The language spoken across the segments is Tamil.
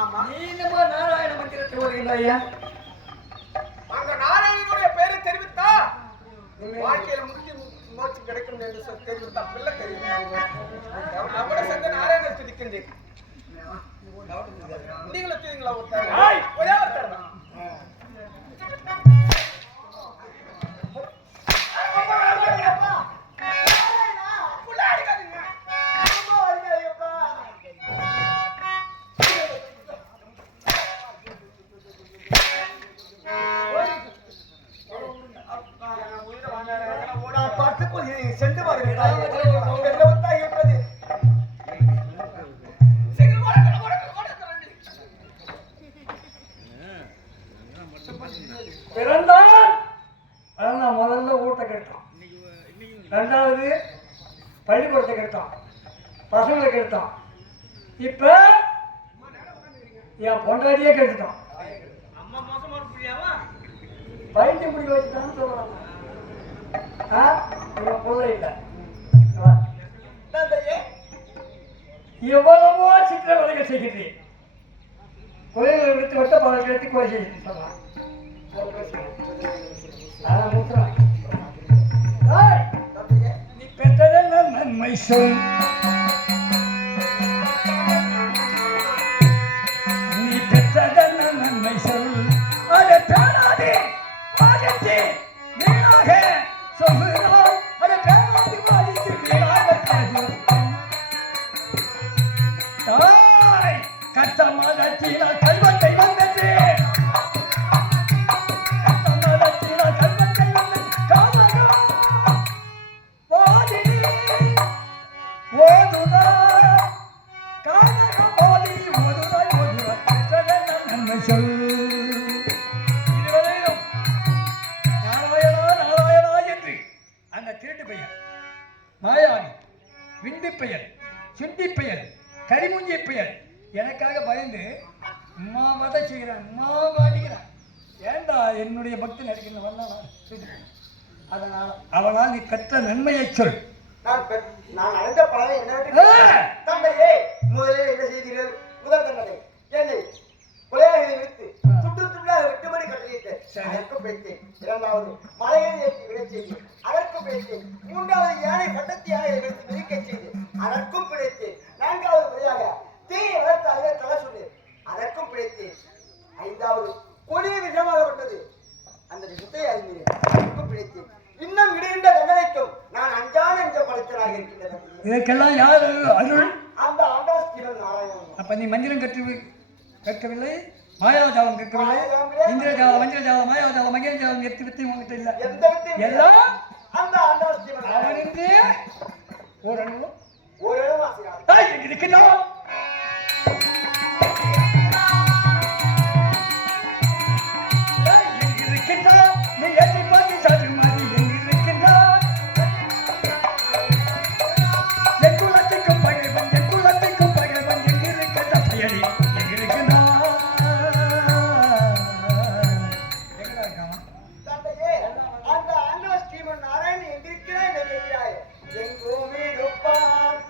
ஆமா, நீ என்னமோ நாராயண மந்திரத்தில் வருகின்ற ஐயா. அங்க நாராயணனுடைய பெயரை தெரிவித்தா வாழ்க்கையில முக்தி மோட்சி கிடைக்கும் என்று தெரிவித்தா பிள்ளை தெரியும். அவட சேர்ந்து நாராயண துதிக்கின்றேன். நீங்களும் துதிங்களா? ஒரே ஒருத்தர் தான். சென்று பாருங்க. பிறந்தான் முதல்ல ஊட்ட கேட்டான், ரெண்டாவது பள்ளிக்கூடத்தை கேட்டான், பசங்களை கேட்டான், இப்ப என் பொண்டாட்டியே கேட்டுட்டான். பைத்தியம் பிடிக்க வச்சுட்டான்னு சொல்றான். எவ்வளவோ சித்திரவதைகள் செய்கிறேன். குறைகளை விட்டு வட்ட பல கருத்து கொலை செய்ய சொல்லலாம். நீ பெற்றதென்ன நன்மை சொல், நீ பெற்றதென்ன நன்மை சொல், அதை பேணாதே பாதித்து வீணாக சொல்கிறாய், அதை பேணாது பாதித்து வீணாக தாய் கட்ட மதத்தின கல்வத்தை வந்தது, கரிமுஞ்சி பெயர் எனக்காக பயந்து மாவத செய்கிறேன், மாவாடிக்கிறேன். ஏண்டா என்னுடைய பக்தி நடிக்கின்ற வந்தானா? அதனால அவனால் நீ பெற்ற நன்மையை சொல். நான் அடைந்த பலனை என்ன தந்தையே? முதலில் என்ன செய்தீர்கள்? முதல் தண்டனை ஏழை கொலையாளிகளை விடுத்து துண்டு துண்டாக வெட்டுமணி கட்டளையிட்டு அதற்கு பேசினேன். இரண்டாவது மலையை ஏற்றி விட செய்து அதற்கும் பேசினேன். மூன்றாவது யானை பட்டத்தியாக எடுத்து விதிக்க செய்து அதற்கும் பிழைத்தேன். நான்காவது முறையாக தீ வளர்த்தாக தலை சொன்னேன், அதற்கும் பிழைத்தேன். ஐந்தாவது கொடிய விஷமாகப்பட்டது, அந்த விஷத்தை அறிந்தேன், அதற்கும் பிழைத்தேன். இன்னும் விடுகின்ற தண்டனைக்கும் நான் அஞ்சான என்ற படைத்தராக இருக்கின்றன. இதற்கெல்லாம் யார் அருள்? அந்த ஆண்டாஸ்திரன் நாராயணன். அப்ப நீ மந்திரம் கற்கவில்லை, மாயாஜாலம் கற்கவில்லை, இந்திரஜாலம், வஞ்சிரஜாலம், மாயாஜாலம், மகேஜாலம் எத்து வித்தை உங்ககிட்ட இல்ல. எல்லாம் அந்த ஆண்டாஸ்திரன் அவனிருந்து ஓரளவு ஆசையாக இருக்கலாம். நீ எட்டி பார்த்து சாட்டு மாதிரி இருக்கின்றான். எங்குலத்துக்கும் பகைவன், எங்குலத்துக்கும் பகைவன் எங்கிருக்கின்ற பயணி எங்கிருக்கின்றான். எங்கடா இருக்கான்? தந்தையே, அந்த ஆண்டாஸ்திரன் நாராயணன் எங்கிருக்கிறாய் என்று கேட்கிறாய். எங்கோமே இருப்பான்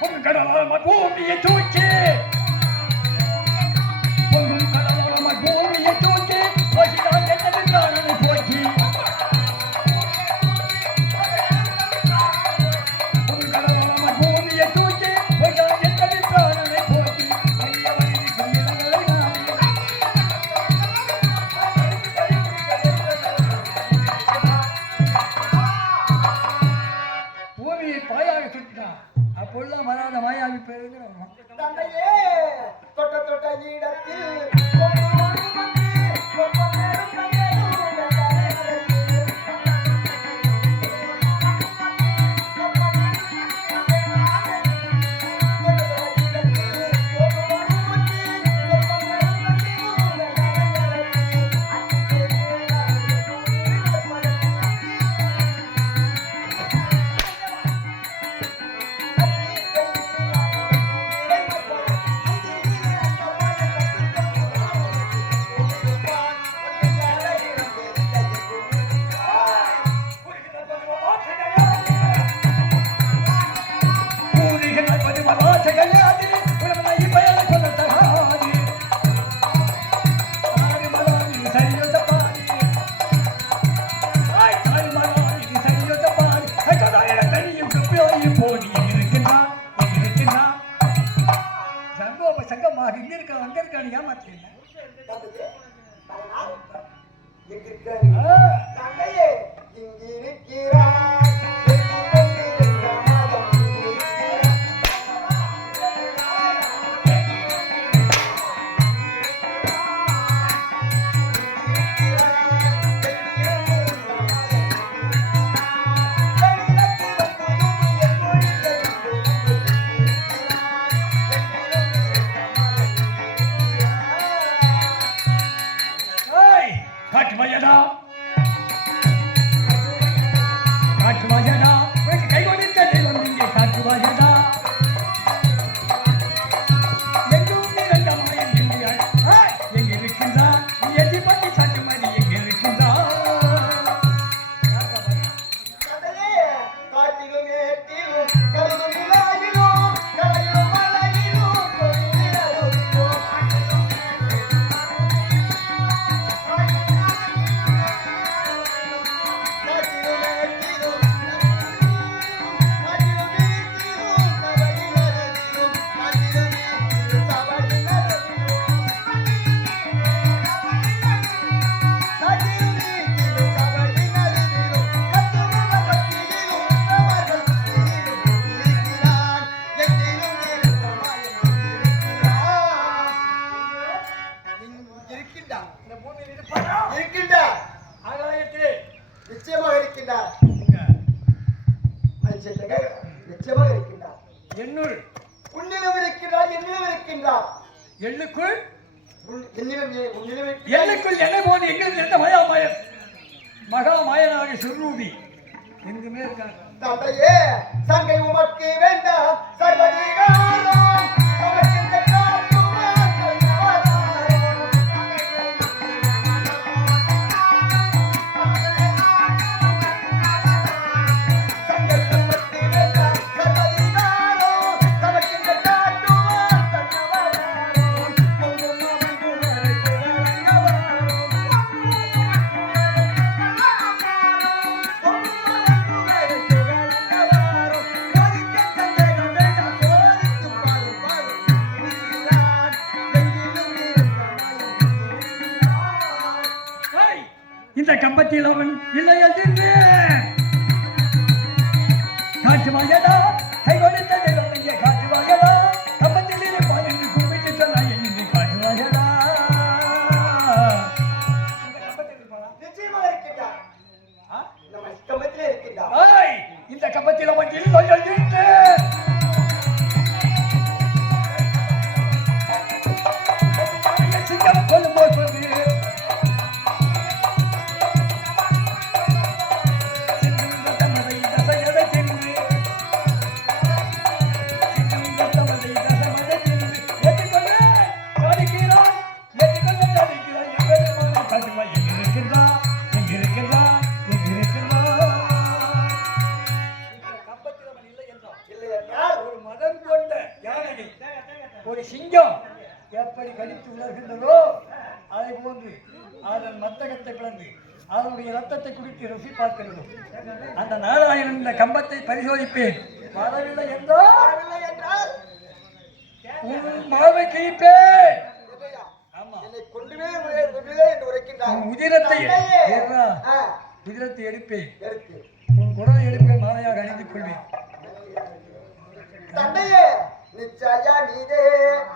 பொங்கும் கடலாளமாய் பூமியை தூக்கி பொங்கும் கடலாளமாய் பூமியை தூக்கி பசிதான் என்னது தானனை போக்கி பொங்கும் கடலாளமாய் பூமியை தூக்கி பசிதான் என்னது தானனை போக்கி ஐயவனிக்கும் நிலங்களை நாடி பூமியை பாயாக சுட்டான் அப்பொழுதுதான் வராத மாயாவி பேருங்கிறோம் தந்தையே தொட்ட தொட்ட இடத்தில் கொம்பு வந்து கொம்பனேடும் கண்ணேடும் சங்கமாக இங்க இருக்க அங்க இருக்கான்னு ஏமாத்தீங்க தந்தையே அதனால் எங்கிருக்கிறாய் தந்தையே இங்கிருக்கிறாய் காட்டுவாயடா காட்டுவாயடா கை கொண்டிருக்க தெய்வம் இங்கே காட்டுவாயடா எங்கும் நிரந்தமாய் எங்க இருக்கின்றா நீ எதி பற்றி சாட்டு மாதிரி எங்க இருக்கின்றா தந்தையே காட்டிலும் ஏட்டிலும் கருதும் நிலாயிலும் கரையிலும் மலையிலும் கொடியிலும் இந்த பூமியில் இருப்பாரா இருக்கின்றார் ஆகாயத்திலே நிச்சயமாக இருக்கின்றார் நிச்சயமாக இருக்கின்றார் என்னுள் உன்னிலும் இருக்கின்றார் என்னிலும் இருக்கின்றார் எள்ளுக்குள் என்னிலும் உன்னிலும் எல்லைக்குள் என்னை போது எங்கிருந்து எந்த மயாமாயன் மகாமாயனாக சுரூபி எங்குமே இருக்காங்க தந்தையே சங்கை உமக்கு வேண்டாம் சர்வதிகாரம் அவற்றின் காட்டுமா சங்கை உமக்கு வேண்டாம் சர்வதிகாரம் அவற்றின் காட்டுமா இந்த கம்பத்தில் அவன் இல்லையா என்று காட்டுவாயடா கை கொடுத்த தெய்வம் இங்கே காட்டுவாயடா கம்பத்தில் இருப்பான் என்று கும்பிட்டு சொன்னாய் என்று காட்டுவாயடா இந்த கம்பத்தில் இருப்பானா நிச்சயமாக இருக்கின்றார் நம்ம கம்பத்திலே இருக்கின்றார் ஆய் இந்த கம்பத்தில் அவன் இல்லையா என்று சிங்கம் கொல்லும்போது வந்து யானை ஒரு சிங்கம் எப்படி கடித்து உணர்கின்றதோ அதை போன்று அதன் மத்தகத்தை பிளந்து அதனுடைய ரத்தத்தை குடித்து ருசி பார்க்கிறது. அந்த நாராயணன் இந்த கம்பத்தை பரிசோதிப்பேன். வரவில்லை என்றால் உன் மாவை கிழிப்பேன். ஆமா, உதிரத்தை எடுப்பேன். உன் குரலை எடுப்பேன், மாலையாக அணிந்து கொள்வேன். தந்தையே நிச்சய நீதே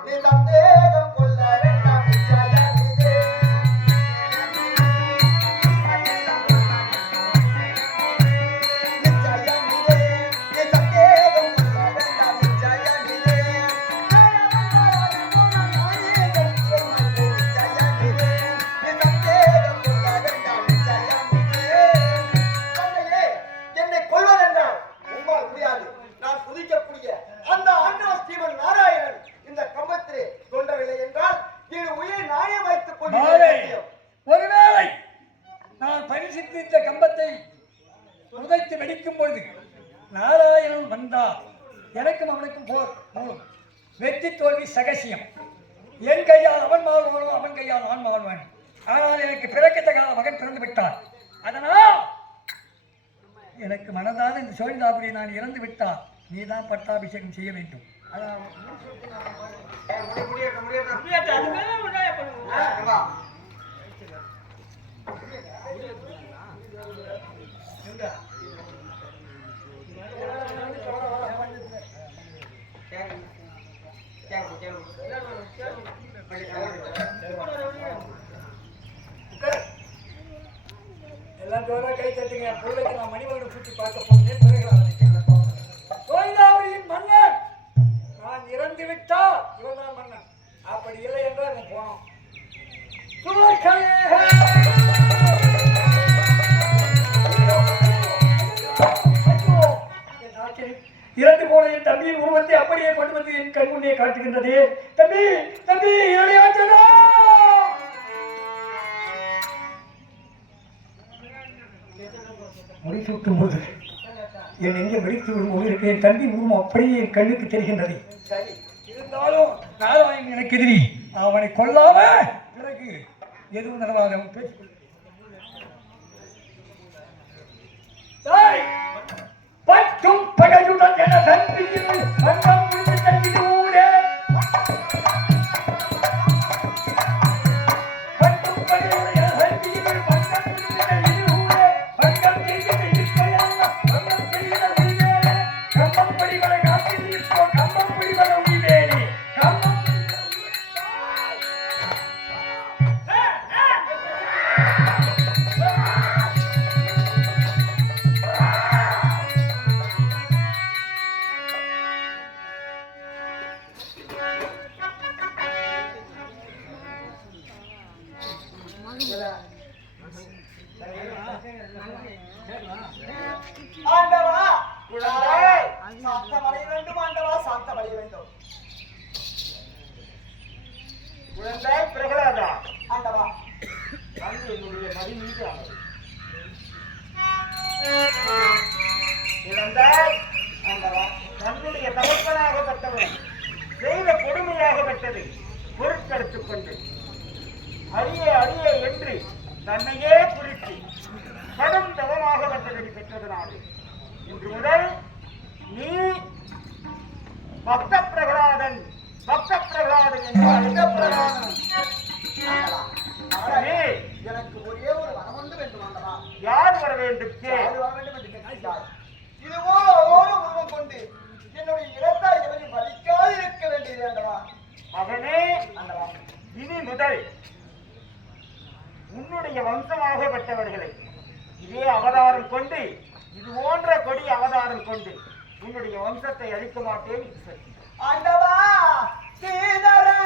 நீ சந்தேகம் கொள்ள வேண்டாம். நிச்சய நீதே நிச்சய நீதே நீ சந்தேகம் கொள்ள வேண்டாம். நிச்சய நீதே நிச்சய நீதே நீ சந்தேகம் கொள்ள வேண்டாம். நிச்சய நீதே தந்தையே என்னை கொல்வதென்றால் உம்மால் முடியாது. நான் புதிக்கக்கூடிய அந்த ஆண்டவ ஸ்ரீமன் நாராயணன் இந்த கம்பத்திலே தோன்றவில்லை என்றால் இது உயிரை நாயம் வைத்துக் கொள்கிறேன். ஒருவேளை நான் பரிசித்து இந்த கம்பத்தை உதைத்து வெடிக்கும் பொழுது நாராயணன் வந்தா எனக்கும் அவனுக்கும் போர் மூலம் வெற்றி தோல்வி சகசியம். என் கையால் அவன் வாழ்வானோ, அவன் கையால் நான் வாழ்வான். ஆனால் எனக்கு பிறக்கத்தகாத மகன் பிறந்து விட்டார். அதனால் எனக்கு மனதான இந்த சோழிதாபுரியை நான் இறந்து விட்டால் நீதான் பட்டாபிஷேகம் செய்ய வேண்டும். எல்லாம் ஜோரா கை தட்டுங்க. பிள்ளைக்கு நான் மணிமகனை சுற்றி பார்க்க போனேன். சோழிதாபுரியின் மன்னன் நான் இறந்து விட்டால் இவன் தான் மன்னன். அப்படி இல்லை என்றால் நான் போனோம். இறந்து போன என் தம்பியின் உருவத்தை அப்படியே கொண்டு வந்து என் கண் முன்னே காட்டுகின்றது. தம்பி தம்பி இளையாச்சனா முடிசூட்டும் போது என் எங்கே வெடித்து விடும் இருக்கு. என் தம்பி உருவம் அப்படியே என் கண்ணுக்கு தெரிகின்றது. இருந்தாலும் நாராயணன் எனக்கு எதிரி. அவனை கொல்லாம பிறகு எதுவும் நடவாத பற்றும் பகையுடன் என தம்பியில் மன்னம் முடிந்து தங்கிதூரே பற்றும் பகையுடன் என தம்பியில் மன்னம் முடிந்து தங்கிதூரே மன்னம் செய்து இருக்கையெல்லாம் மன்னம் செய்த உயிரே கம்பம் படிவர காப்பில் இப்போ கம்பம் படிவர உயிரே கம்பம் ஆண்டவா சாந்தமடைய வேண்டும். ஆண்டவா சாந்தமடைய வேண்டும். குழந்தை பிரகலாதா ஆண்டவா என்னுடைய மதி மீது குழந்தாய் ஆண்டவா தன்னுடைய தகப்பனாகப்பட்டவன் செய்த கொடுமையாகப்பட்டது பொருட்படுத்திக் கொண்டு அரிய அரிய என்று தன்னையே குறித்து கடும் தவமாகப்பட்டதை பெற்றதனாலே இன்று முதல் நீ பக்த பிரகலாதன் எனக்கு ஒரே ஒரு வரம் ஒன்று வேண்டும் ஆண்டவா. யார் வர வேண்டும் என்று கேட்டார். இதுவோ ஒரு உருவம் கொண்டு என்னுடைய இடத்தால் எவரையும் வலிக்காது இருக்க வேண்டியது ஆண்டவா. மகனே ஆண்டவா, இனி முதல் உன்னுடைய வம்சமாகப்பட்டவர்களை இதே அவதாரம் கொண்டு இது போன்ற கொடி அவதாரம் கொண்டு உன்னுடைய வம்சத்தை அழிக்க மாட்டேன். ஆண்டவா சீதரா